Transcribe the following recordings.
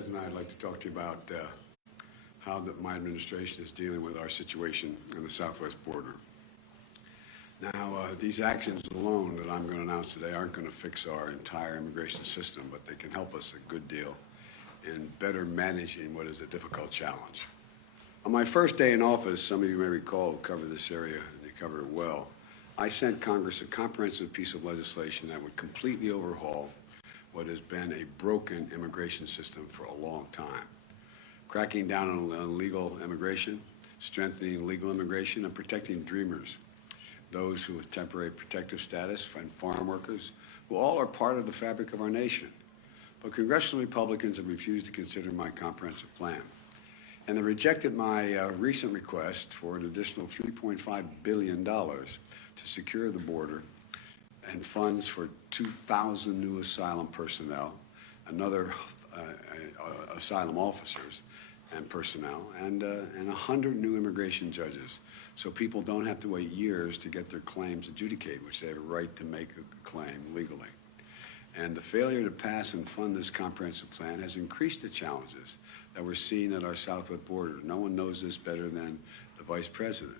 President, I'd like to talk to you about how my administration is dealing with our situation on the southwest border. Now, these actions alone that I'm going to announce today aren't going to fix our entire immigration system, but they can help us a good deal in better managing what is a difficult challenge. On my first day in office, some of you may recall, cover this area, and they cover it well, I sent Congress a comprehensive piece of legislation that would completely overhaul what has been a broken immigration system for a long time. Cracking down on illegal immigration, strengthening legal immigration, and protecting dreamers, those who with temporary protective status, and farm workers, who all are part of the fabric of our nation. But congressional Republicans have refused to consider my comprehensive plan. And they rejected my recent request for an additional $3.5 billion to secure the border and funds for 2,000 new asylum personnel, another asylum officers and personnel, and 100 new immigration judges, so people don't have to wait years to get their claims adjudicated, which they have a right to make a claim legally. And the failure to pass and fund this comprehensive plan has increased the challenges that we're seeing at our southwest border. No one knows this better than the Vice President.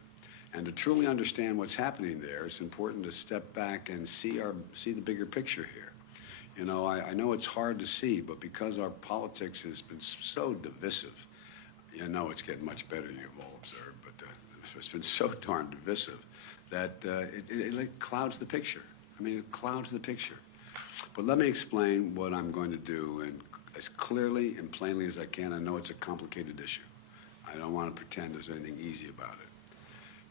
And to truly understand what's happening there, it's important to step back and see the bigger picture here. You know, I know it's hard to see, but because our politics has been so divisive, you know it's getting much better, you've all observed, but it's been so darn divisive that it clouds the picture. I mean, it clouds the picture. But let me explain what I'm going to do, and as clearly and plainly as I can. I know it's a complicated issue. I don't want to pretend there's anything easy about it.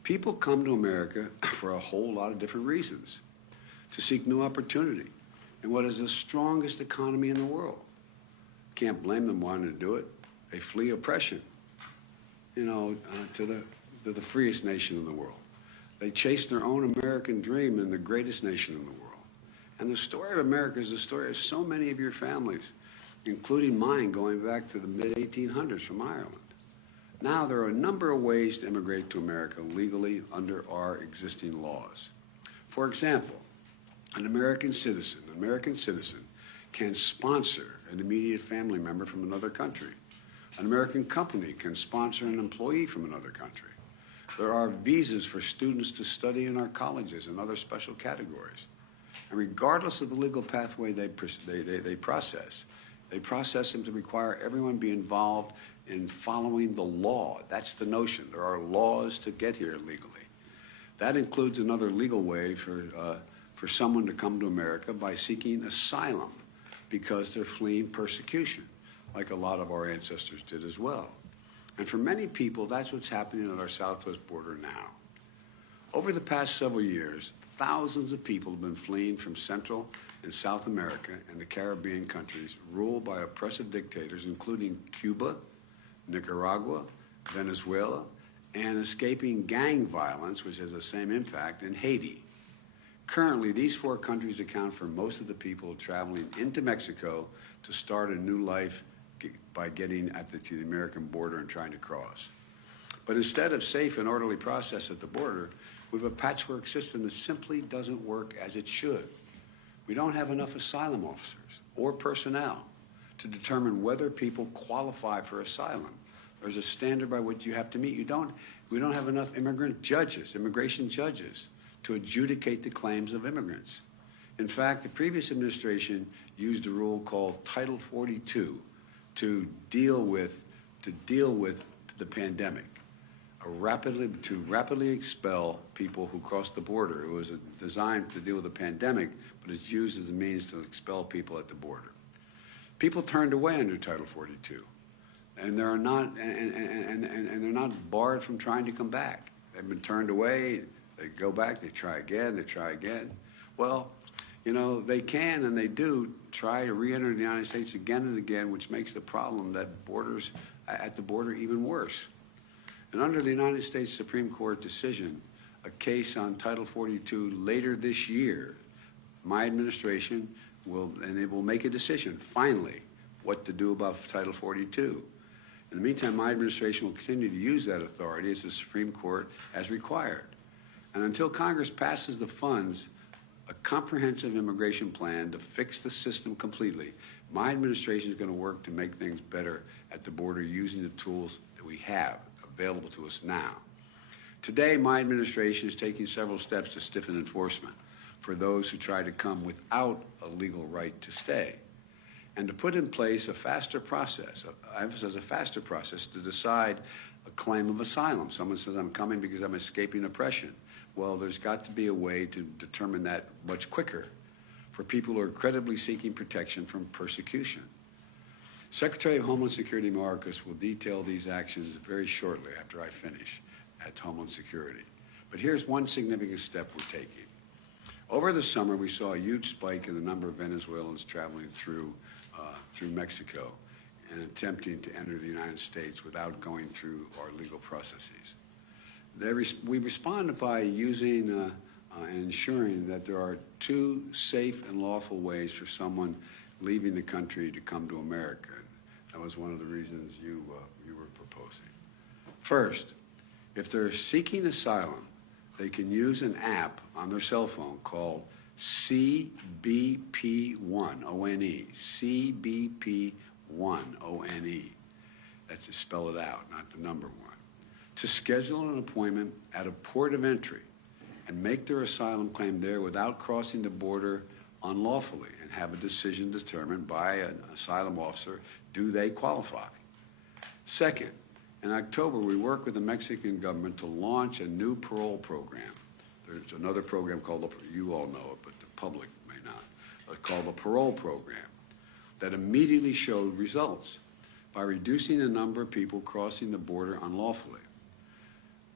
People come to America for a whole lot of different reasons, to seek new opportunity in what is the strongest economy in the world. Can't blame them wanting to do it. They flee oppression, you know, to the freest nation in the world. They chase their own American dream in the greatest nation in the world. And the story of America is the story of so many of your families, including mine, going back to the mid-1800s from Ireland. Now, there are a number of ways to immigrate to America legally under our existing laws. For example, an American citizen can sponsor an immediate family member from another country. An American company can sponsor an employee from another country. There are visas for students to study in our colleges and other special categories. And regardless of the legal pathway they process them to require everyone be involved in following the law. That's the notion. There are laws to get here legally. That includes another legal way for someone to come to America by seeking asylum because they're fleeing persecution, like a lot of our ancestors did as well. And for many people, that's what's happening at our southwest border now. Over the past several years, thousands of people have been fleeing from Central and South America and the Caribbean countries ruled by oppressive dictators, including Cuba, Nicaragua, Venezuela, and escaping gang violence, which has the same impact, in Haiti. Currently, these four countries account for most of the people traveling into Mexico to start a new life by getting to the American border and trying to cross. But instead of safe and orderly process at the border, we have a patchwork system that simply doesn't work as it should. We don't have enough asylum officers or personnel to determine whether people qualify for asylum. There's a standard by which you have to meet. We don't have enough immigration judges, to adjudicate the claims of immigrants. In fact, the previous administration used a rule called Title 42 to deal with the pandemic, to rapidly expel people who crossed the border. It was designed to deal with the pandemic, but it's used as a means to expel people at the border. People turned away under Title 42, and they're not barred from trying to come back. They've been turned away. They go back. They try again. They try again. Well, you know, they can and they do try to re-enter the United States again and again, which makes the problem at the border even worse. And under the United States Supreme Court decision, a case on Title 42 later this year, my administration will make a decision, finally, what to do about Title 42. In the meantime, my administration will continue to use that authority as the Supreme Court has required. And until Congress passes the funds, a comprehensive immigration plan to fix the system completely, My administration is going to work to make things better at the border using the tools that we have available to us now. Today, my administration is taking several steps to stiffen enforcement for those who try to come without a legal right to stay, and to put in place a faster process, I emphasize a faster process, to decide a claim of asylum. Someone says, I'm coming because I'm escaping oppression. Well, there's got to be a way to determine that much quicker for people who are credibly seeking protection from persecution. Secretary of Homeland Security Mayorkas will detail these actions very shortly after I finish at Homeland Security. But here's one significant step we're taking. Over the summer, we saw a huge spike in the number of Venezuelans traveling through Mexico and attempting to enter the United States without going through our legal processes. We responded by using and ensuring that there are two safe and lawful ways for someone leaving the country to come to America. That was one of the reasons you were proposing. First, if they're seeking asylum, they can use an app on their cell phone called CBP1, O-N-E, CBP1, O-N-E. That's to spell it out, not the number one. To schedule an appointment at a port of entry and make their asylum claim there without crossing the border unlawfully and have a decision determined by an asylum officer, do they qualify? Second, in October, we worked with the Mexican government to launch a new parole program. There's another program called, you all know it, but the public may not, called the parole program, that immediately showed results by reducing the number of people crossing the border unlawfully.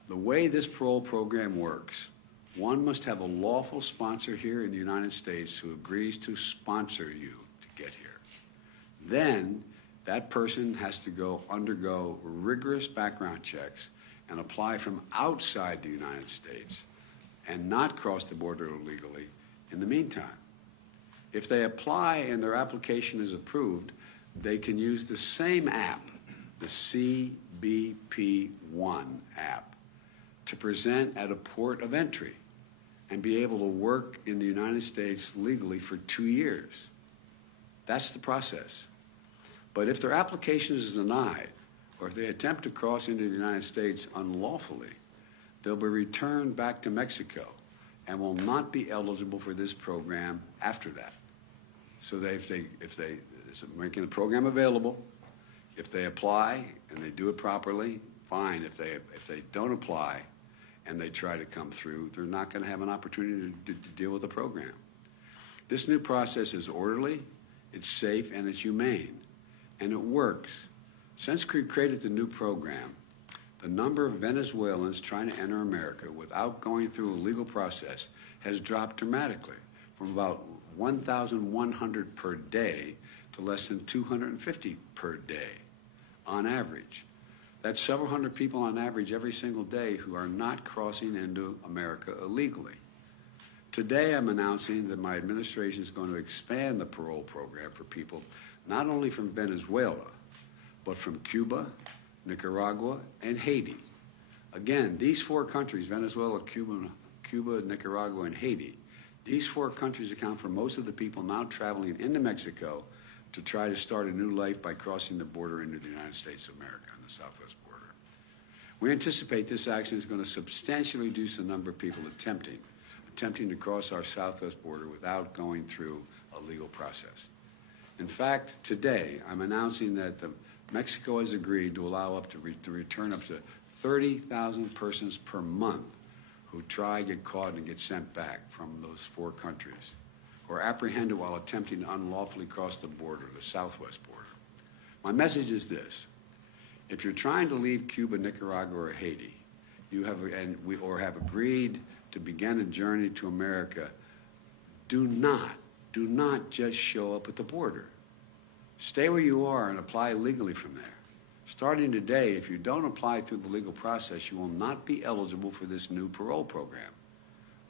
The way this parole program works, one must have a lawful sponsor here in the United States who agrees to sponsor you to get here. Then, that person has to undergo rigorous background checks and apply from outside the United States and not cross the border illegally in the meantime. If they apply and their application is approved, they can use the same app, the CBP1 app, to present at a port of entry and be able to work in the United States legally for 2 years. That's the process. But if their application is denied, or if they attempt to cross into the United States unlawfully, they'll be returned back to Mexico and will not be eligible for this program after that. So if they're making the program available, if they apply and they do it properly, fine. If they don't apply and they try to come through, they're not going to have an opportunity to deal with the program. This new process is orderly, it's safe, and it's humane. And it works. Since we created the new program, the number of Venezuelans trying to enter America without going through a legal process has dropped dramatically from about 1,100 per day to less than 250 per day on average. That's several hundred people on average every single day who are not crossing into America illegally. Today, I'm announcing that my administration is going to expand the parole program for people not only from Venezuela, but from Cuba, Nicaragua, and Haiti. Again, these four countries, Venezuela, Cuba, Nicaragua, and Haiti, these four countries account for most of the people now traveling into Mexico to try to start a new life by crossing the border into the United States of America on the southwest border. We anticipate this action is going to substantially reduce the number of people attempting to cross our southwest border without going through a legal process. In fact, today, I'm announcing that Mexico has agreed to allow to return up to 30,000 persons per month who try, get caught, and get sent back from those four countries, or apprehended while attempting to unlawfully cross the border, the southwest border. My message is this. If you're trying to leave Cuba, Nicaragua, or Haiti, or have agreed to begin a journey to America, do not just show up at the border. Stay where you are and apply legally from there. Starting today, if you don't apply through the legal process, you will not be eligible for this new parole program.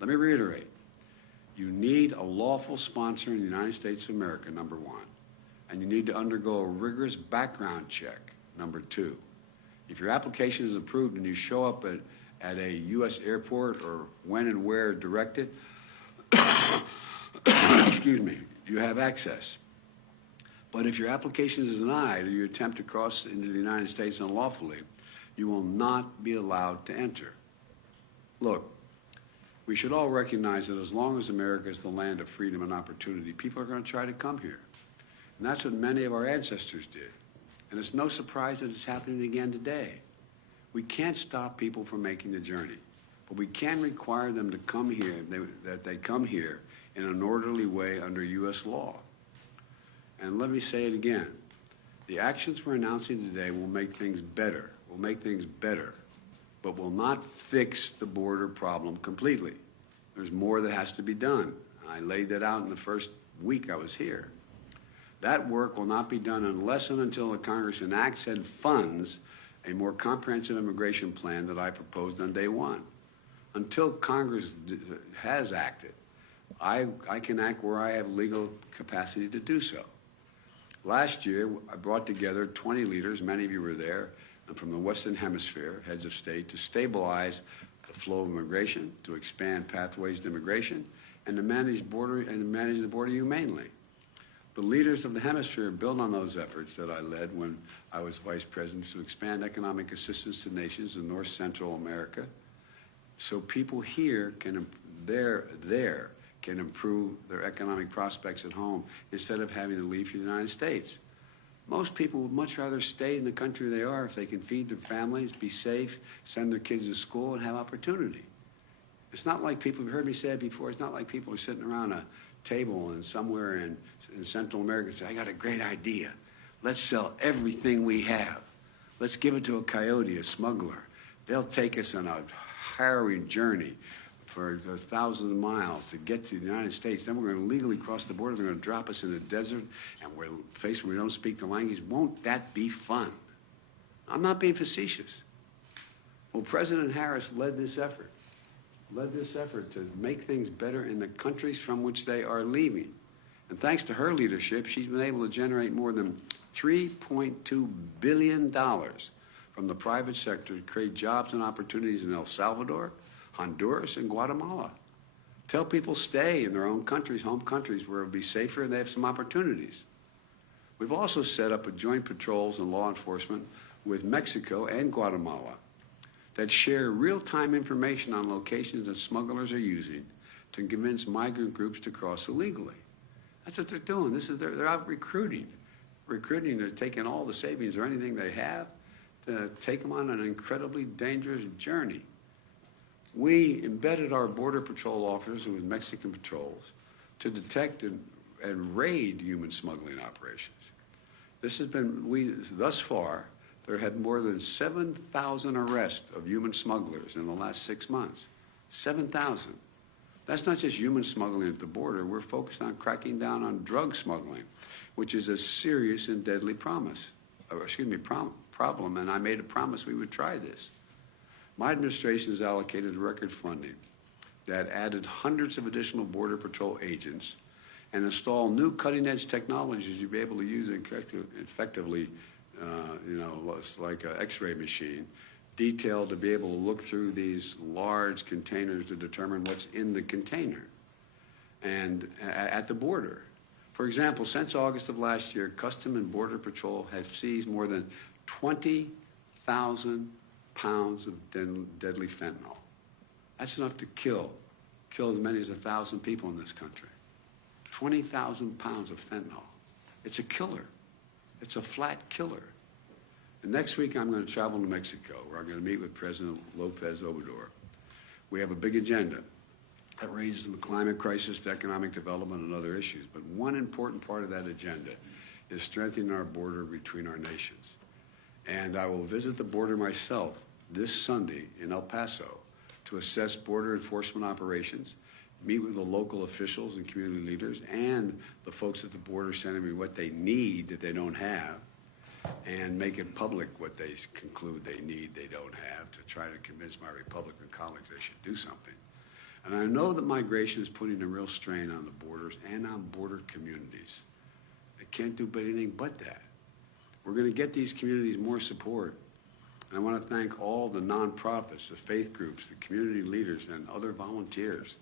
Let me reiterate. You need a lawful sponsor in the United States of America, number one. And you need to undergo a rigorous background check, number two. If your application is approved and you show up at a U.S. airport or when and where directed, excuse me, you have access But if your application is denied or you attempt to cross into the United States unlawfully, you will not be allowed to enter. Look, we should all recognize that as long as America is the land of freedom and opportunity, people are going to try to come here. And that's what many of our ancestors did. And it's no surprise that it's happening again today. We can't stop people from making the journey, but we can require them to come here, that they come here in an orderly way under U.S. law. And let me say it again. The actions we're announcing today will make things better, but will not fix the border problem completely. There's more that has to be done. I laid that out in the first week I was here. That work will not be done unless and until the Congress enacts and funds a more comprehensive immigration plan that I proposed on day one. Until Congress has acted, I can act where I have legal capacity to do so. Last year, I brought together 20 leaders, many of you were there, and from the Western Hemisphere, heads of state, to stabilize the flow of immigration, to expand pathways to immigration, and to manage the border humanely. The leaders of the hemisphere build on those efforts that I led when I was vice president to expand economic assistance to nations in North Central America, so people here can improve their economic prospects at home instead of having to leave for the United States. Most people would much rather stay in the country they are if they can feed their families, be safe, send their kids to school, and have opportunity. It's not like people, you've heard me say it before, it's not like people are sitting around a table and somewhere in Central America and say, I got a great idea. Let's sell everything we have. Let's give it to a coyote, a smuggler. They'll take us on a harrowing journey for thousands of miles to get to the United States. Then we're going to legally cross the border. They're going to drop us in the desert, and we're faced when we don't speak the language. Won't that be fun? I'm not being facetious. Well, President Harris led this effort to make things better in the countries from which they are leaving. And thanks to her leadership, she's been able to generate more than $3.2 billion from the private sector to create jobs and opportunities in El Salvador, Honduras, and Guatemala. Tell people stay in their own countries, home countries, where it'll be safer and they have some opportunities. We've also set up a joint patrols and law enforcement with Mexico and Guatemala that share real-time information on locations that smugglers are using to convince migrant groups to cross illegally. That's what they're doing. They're out recruiting. They're taking all the savings or anything they have to take them on an incredibly dangerous journey. We embedded our Border Patrol officers with Mexican patrols to detect and raid human smuggling operations. Thus far, there have more than 7,000 arrests of human smugglers in the last 6 months. 7,000. That's not just human smuggling at the border. We're focused on cracking down on drug smuggling, which is a serious and deadly problem. And I made a promise we would try this. My administration has allocated record funding that added hundreds of additional Border Patrol agents and installed new cutting-edge technologies you'll be able to use effectively, like an X-ray machine, detailed to be able to look through these large containers to determine what's in the container and at the border. For example, since August of last year, Customs and Border Patrol have seized more than 20,000 pounds of deadly fentanyl. That's enough to kill as many as 1,000 people in this country. 20,000 pounds of fentanyl. It's a killer. It's a flat killer. And next week I'm going to travel to Mexico, where I'm going to meet with President López Obrador. We have a big agenda that ranges from the climate crisis to economic development and other issues. But one important part of that agenda is strengthening our border between our nations. And I will visit the border myself this Sunday in El Paso to assess border enforcement operations, meet with the local officials and community leaders and the folks at the border sending me what they need that they don't have, and make it public what they conclude they need they don't have to try to convince my Republican colleagues they should do something. And I know that migration is putting a real strain on the borders and on border communities. They can't do anything but that. We're going to get these communities more support. And I want to thank all the nonprofits, the faith groups, the community leaders, and other volunteers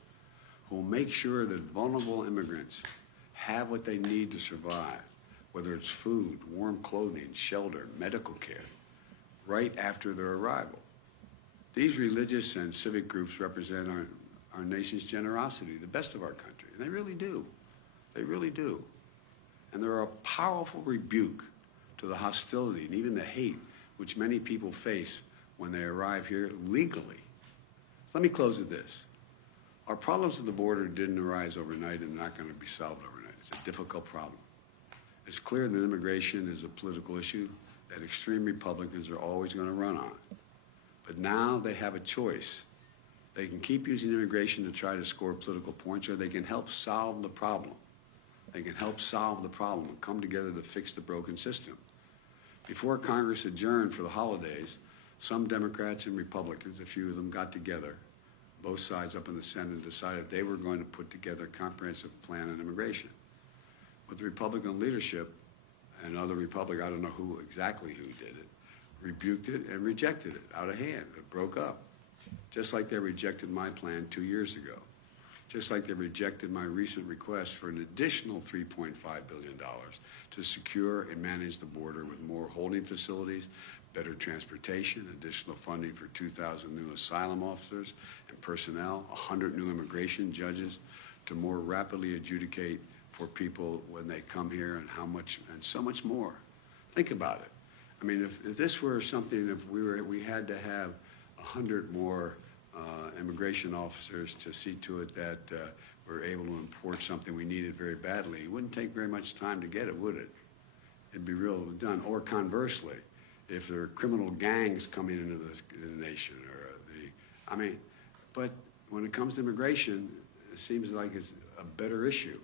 who will make sure that vulnerable immigrants have what they need to survive. whether it's food, warm clothing, shelter, medical care, right after their arrival. These religious and civic groups represent our nation's generosity, the best of our country. And they really do. They really do. And they're a powerful rebuke to the hostility and even the hate which many people face when they arrive here legally. Let me close with this. Our problems at the border didn't arise overnight and not going to be solved overnight. It's a difficult problem. It's clear that immigration is a political issue that extreme Republicans are always going to run on. But now they have a choice. They can keep using immigration to try to score political points, or they can help solve the problem. They can help solve the problem and come together to fix the broken system. Before Congress adjourned for the holidays, some Democrats and Republicans, a few of them, got together, both sides up in the Senate, and decided they were going to put together a comprehensive plan on immigration. But the Republican leadership and other Republicans, I don't know who did it, rebuked it and rejected it out of hand. It broke up. Just like they rejected my plan 2 years ago. Just like they rejected my recent request for an additional $3.5 billion to secure and manage the border with more holding facilities, better transportation, additional funding for 2,000 new asylum officers and personnel, 100 new immigration judges to more rapidly adjudicate for people when they come here, and how much, and so much more. Think about it. I mean, if this were something, if we had to have 100 more immigration officers to see to it that we're able to import something we needed very badly, it wouldn't take very much time to get it, would it? It'd be real done. Or conversely, if there are criminal gangs coming into the nation, but when it comes to immigration, it seems like it's a better issue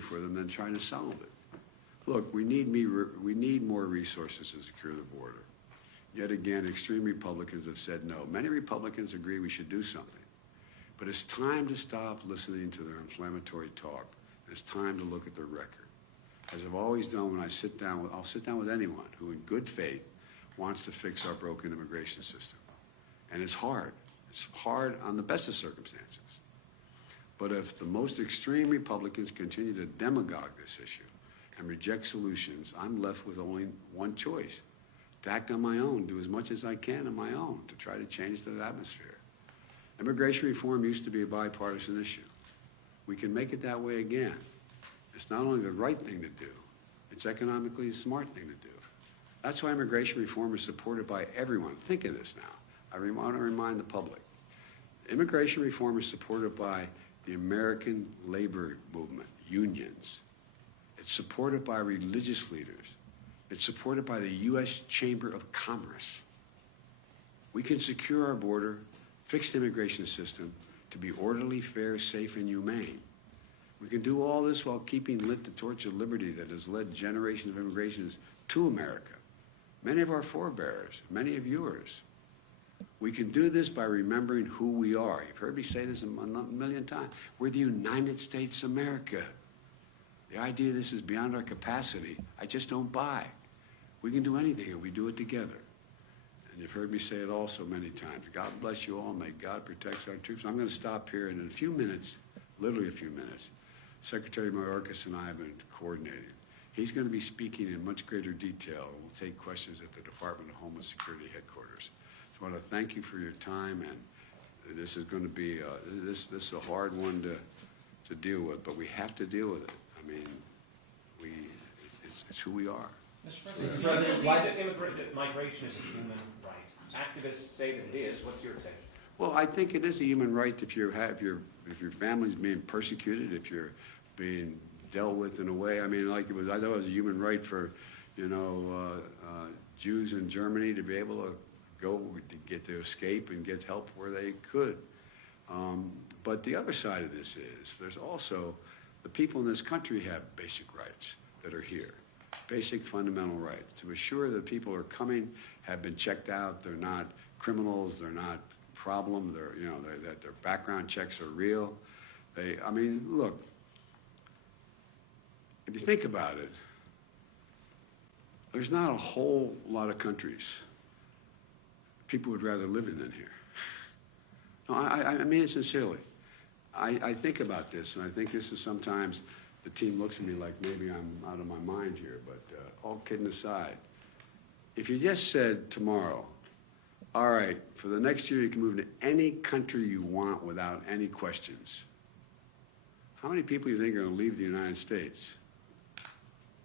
for them than trying to solve it. Look, we need more resources to secure the border. Yet again, extreme Republicans have said no. Many Republicans agree we should do something. But it's time to stop listening to their inflammatory talk. It's time to look at their record. As I've always done when I'll sit down with anyone who in good faith wants to fix our broken immigration system. And it's hard. It's hard on the best of circumstances. But if the most extreme Republicans continue to demagogue this issue and reject solutions, I'm left with only one choice: to act on my own, do as much as I can on my own to try to change that atmosphere. Immigration reform used to be a bipartisan issue. We can make it that way again. It's not only the right thing to do, it's economically a smart thing to do. That's why immigration reform is supported by everyone. Think of this now. I want to remind the public. Immigration reform is supported by the American labor movement, unions. It's supported by religious leaders. It's supported by the U.S. Chamber of Commerce. We can secure our border, fix the immigration system to be orderly, fair, safe, and humane. We can do all this while keeping lit the torch of liberty that has led generations of immigrants to America. Many of our forebears, many of yours. We can do this by remembering who we are. You've heard me say this a million times. We're the United States of America. The idea of this is beyond our capacity. I just don't buy. We can do anything if we do it together. And you've heard me say it also many times. God bless you all. May God protect our troops. I'm going to stop here, and in a few minutes, literally a few minutes, Secretary Mayorkas and I have been coordinating. He's going to be speaking in much greater detail. We'll take questions at the Department of Homeland Security headquarters. So I want to thank you for your time, and this is going to be this is a hard one to deal with, but we have to deal with it. I mean, it's who we are. Mr. President, why migration is a human right? Activists say that it is. What's your take? Well, I think it is a human right if your family's being persecuted, if you're being dealt with in a way. I mean, like I thought it was a human right for, Jews in Germany to be able to go to get to escape and get help where they could. But the other side of this is there's also the people in this country have basic rights that are here, basic fundamental rights to assure that people are coming, have been checked out, they're not criminals, they're not problem, that their background checks are real. Look, if you think about it, there's not a whole lot of countries people would rather live in than here. No, I mean it sincerely. I think about this, and I think this is sometimes the team looks at me like maybe I'm out of my mind here, but all kidding aside, if you just said tomorrow, all right, for the next year you can move to any country you want without any questions, how many people do you think are going to leave the United States?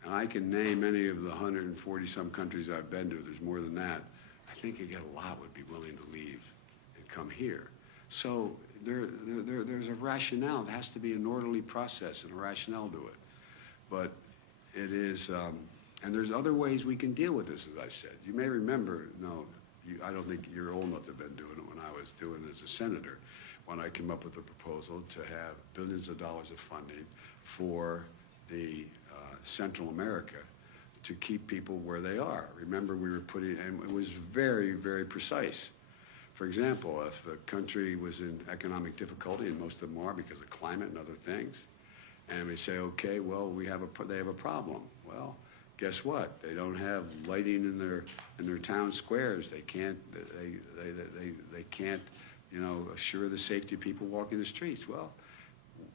And I can name any of the 140-some countries I've been to. There's more than that. I think a lot would be willing to leave and come here. So there's a rationale. There has to be an orderly process and a rationale to it. But it is, and there's other ways we can deal with this, as I said. You may remember, I don't think you're old enough to have been doing it when I was doing it as a senator, when I came up with a proposal to have billions of dollars of funding for the Central America to keep people where they are. Remember, we were putting, and it was very, very precise. For example, if a country was in economic difficulty, and most of them are because of climate and other things, and we say, okay, well, they have a problem. Well, guess what? They don't have lighting in their town squares. They can't assure the safety of people walking the streets. Well,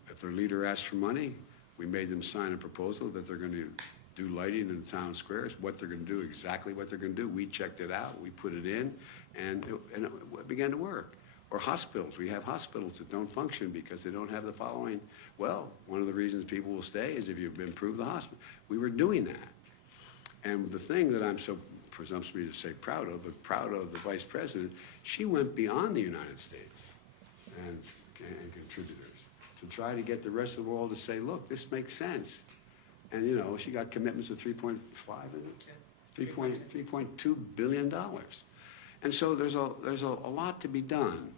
if their leader asked for money, we made them sign a proposal that they're going to do lighting in the town squares, what they're going to do, exactly what they're going to do. We checked it out, we put it in, and it began to work. Or hospitals. We have hospitals that don't function because they don't have the following. Well, one of the reasons people will stay is if you've improved the hospital. We were doing that. And the thing that I'm so presumptuous to say proud of, but proud of the Vice President, she went beyond the United States and contributors to try to get the rest of the world to say, look, this makes sense. And, she got commitments of 3.5, is it? $3.2 billion. And so there's a lot to be done.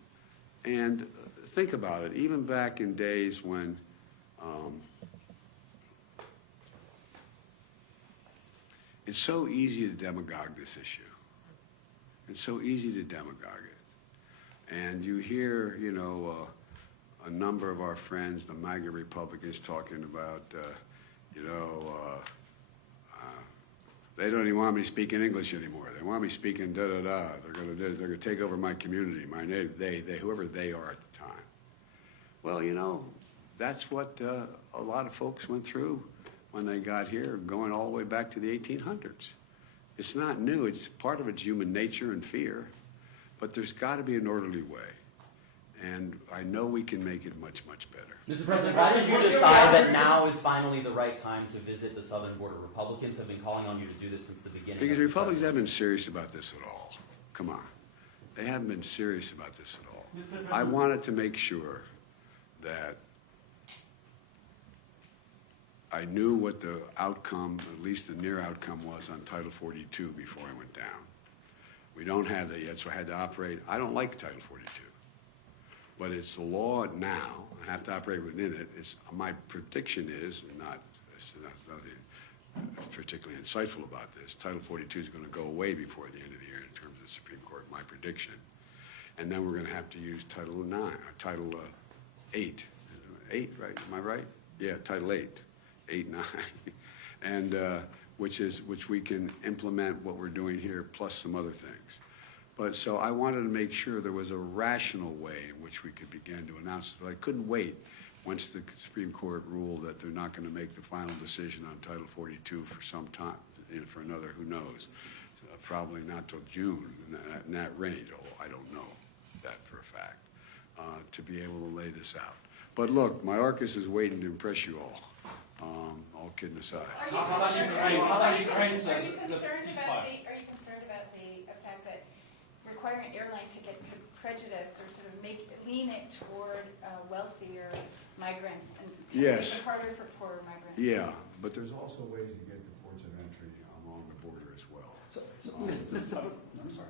And think about it, even back in days when it's so easy to demagogue this issue. It's so easy to demagogue it. And you hear, a number of our friends, the MAGA Republicans, talking about, they don't even want me speaking English anymore. They want me speaking da-da-da. They're gonna take over my community, my native, they, whoever they are at the time. Well, that's what a lot of folks went through when they got here, going all the way back to the 1800s. It's not new. It's part of it's human nature and fear, but there's got to be an orderly way. And I know we can make it much, much better. Mr. President, why did you decide that now is finally the right time to visit the southern border? Republicans have been calling on you to do this since the beginning. Because Republicans haven't been serious about this at all. Come on. They haven't been serious about this at all. I wanted to make sure that I knew what the outcome, at least the near outcome, was on Title 42 before I went down. We don't have that yet, so I had to operate. I don't like Title 42. But it's the law now. I have to operate within it. My prediction is, it's nothing particularly insightful about this, Title 42 is going to go away before the end of the year in terms of the Supreme Court, my prediction. And then we're going to have to use Title 8. 8, right? Am I right? Yeah, Title 8. 8, 9. And which we can implement what we're doing here, plus some other things. But so I wanted to make sure there was a rational way in which we could begin to announce it. But I couldn't wait once the Supreme Court ruled that they're not going to make the final decision on Title 42 for some time, for another, who knows, probably not till June, in that range. Oh, I don't know that for a fact, to be able to lay this out. But look, Mayorkas is waiting to impress you all. All kidding aside. How about Ukraine, sir? Are you concerned about the fact that requiring airline tickets could prejudice or sort of lean it toward wealthier migrants and Yes. make it harder for poorer migrants? Yeah, but there's also ways to get to ports of entry along the border as well. I'm sorry.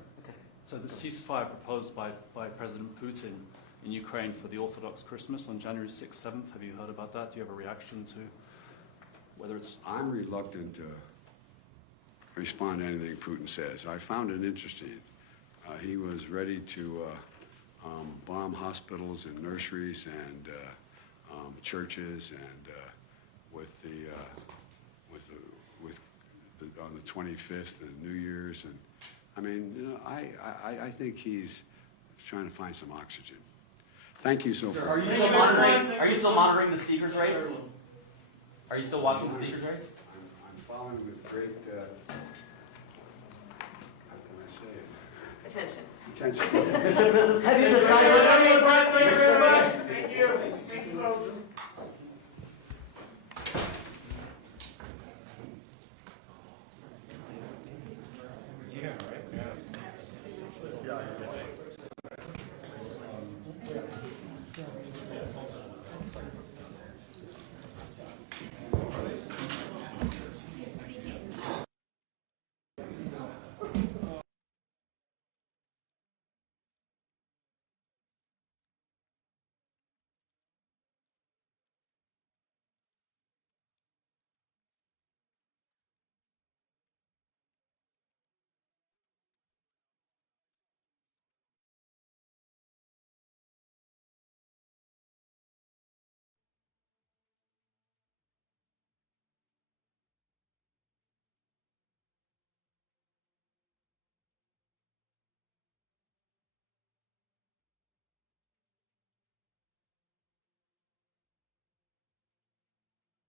So the ceasefire proposed by President Putin in Ukraine for the Orthodox Christmas on January 6th, 7th, have you heard about that? Do you have a reaction to whether it's... I'm reluctant to respond to anything Putin says. I found it interesting. He was ready to bomb hospitals and nurseries and churches, and on the 25th and New Year's, and I mean, I think he's trying to find some oxygen. Thank you so Sir, far. are you still monitoring the speaker's race? Are you still watching the speaker's race? I'm following with great, how can I say it? Attention. Attention. Mr. President, have you decided? Thank you very much. Thank you. Thank you, folks. Yeah, right, yeah.